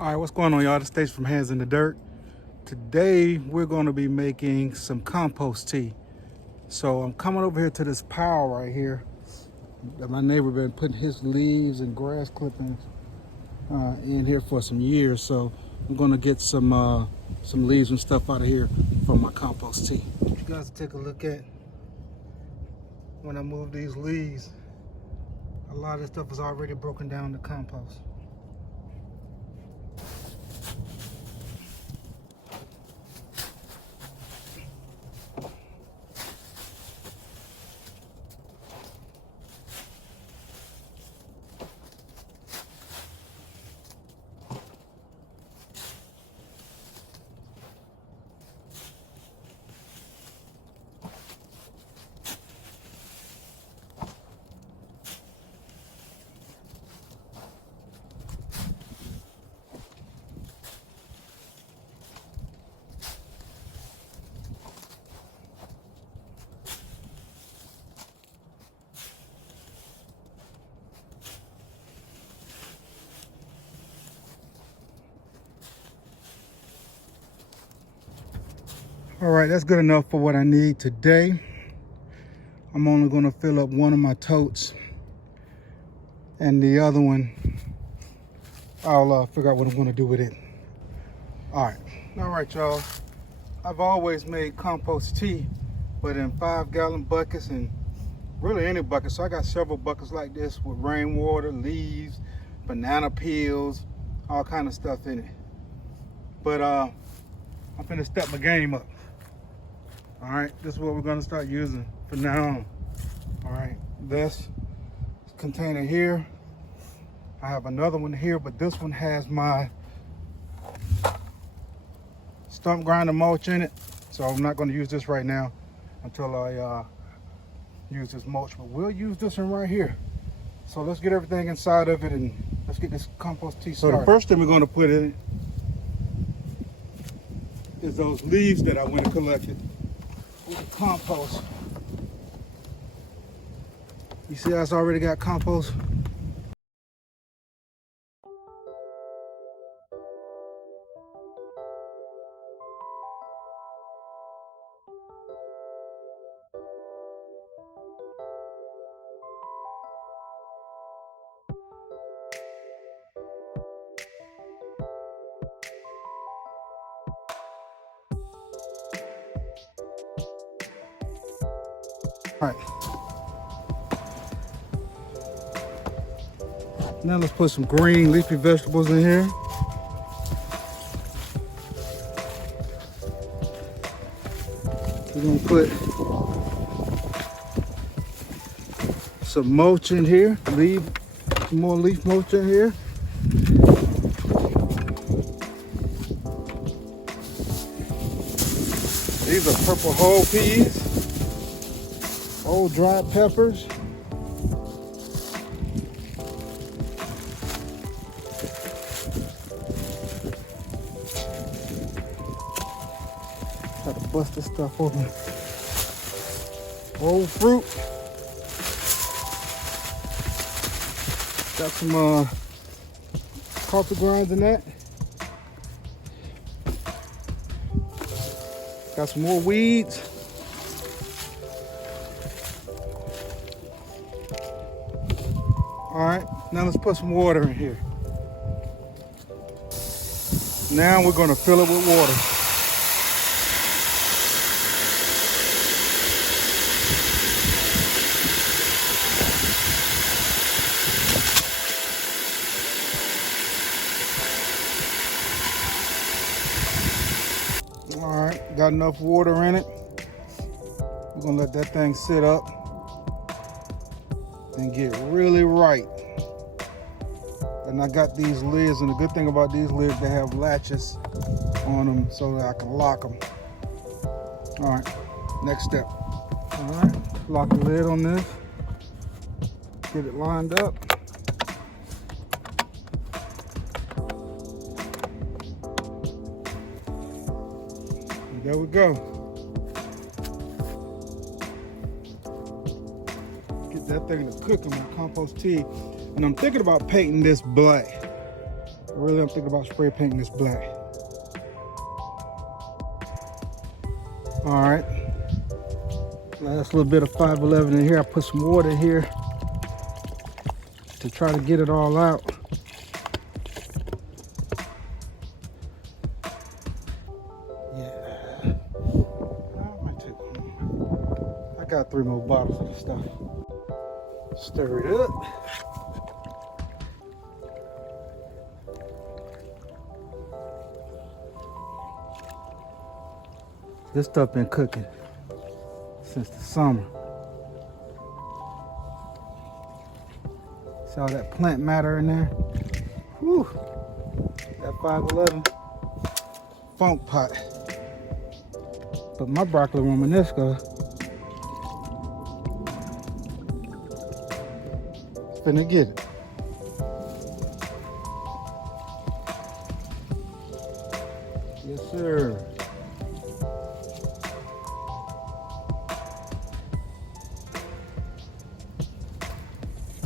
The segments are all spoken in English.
All right, what's going on, y'all? The Stage from Hands in the Dirt. Today, we're going to be making some compost tea. So I'm coming over here to this pile right here that my neighbor been putting his leaves and grass clippings in here for some years. So I'm going to get some leaves and stuff out of here for my compost tea. You guys take a look at when I move these leaves. A lot of this stuff is already broken down to compost. All right, that's good enough for what I need today. I'm only gonna fill up one of my totes, and the other one, I'll figure out what I'm gonna do with it. All right, y'all. I've always made compost tea, but in 5-gallon buckets and really any bucket. So I got several buckets like this with rainwater, leaves, banana peels, all kind of stuff in it. But I'm finna step my game up. All right, this is what we're gonna start using from now on. All right, this container here. I have another one here, but this one has my stump grinder mulch in it. So I'm not gonna use this right now until I use this mulch, but we'll use this one right here. So let's get everything inside of it and let's get this compost tea started. So the first thing we're gonna put in it is those leaves that I went and collected. Compost. You see how it's already got compost? All right. Now let's put some green leafy vegetables in here. We're gonna put some mulch in here. Leave some more leaf mulch in here. These are purple whole peas. Old dried peppers. Try to bust this stuff open. Old fruit. Got some coffee grinds in that. Got some more weeds. All right, now let's put some water in here. Now we're gonna fill it with water. All right, got enough water in it. We're gonna let that thing sit up and get really right. And I got these lids, and the good thing about these lids, they have latches on them so that I can lock them. All right, next step. All right, lock the lid on this. Get it lined up. And there we go. Get that thing to cook in my compost tea. And I'm thinking about painting this black. Really, I'm thinking about spray painting this black. All right. Last little bit of 511 in here. I put some water in here to try to get it all out. Yeah. I got 3 more bottles of the stuff. Stir it up. This stuff been cooking since the summer. See all that plant matter in there? Whew. That 511 funk pot. But my broccoli romanesco finna get it. Yes, sir.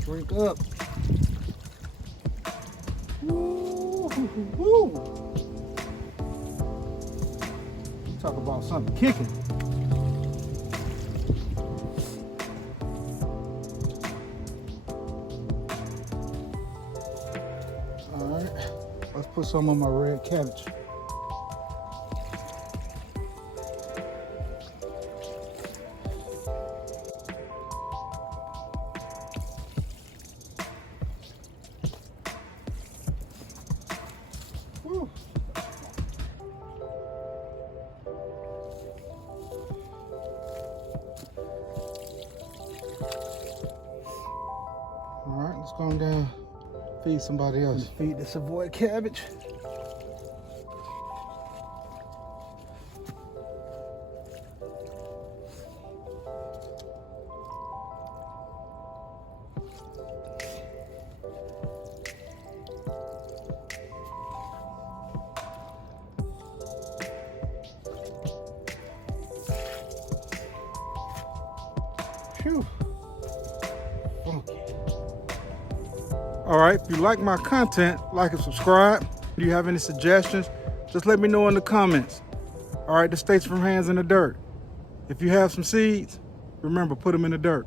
Drink up. Woo, woo. Talk about something kicking. All right, let's put some on my red cabbage. Woo. All right, let's go on down, feed somebody else. Feed this Savoy cabbage. Phew. Funky. All right, if you like my content, like and subscribe. If you have any suggestions, just let me know in the comments. All right, this stays from hands in the dirt. If you have some seeds, remember, put them in the dirt.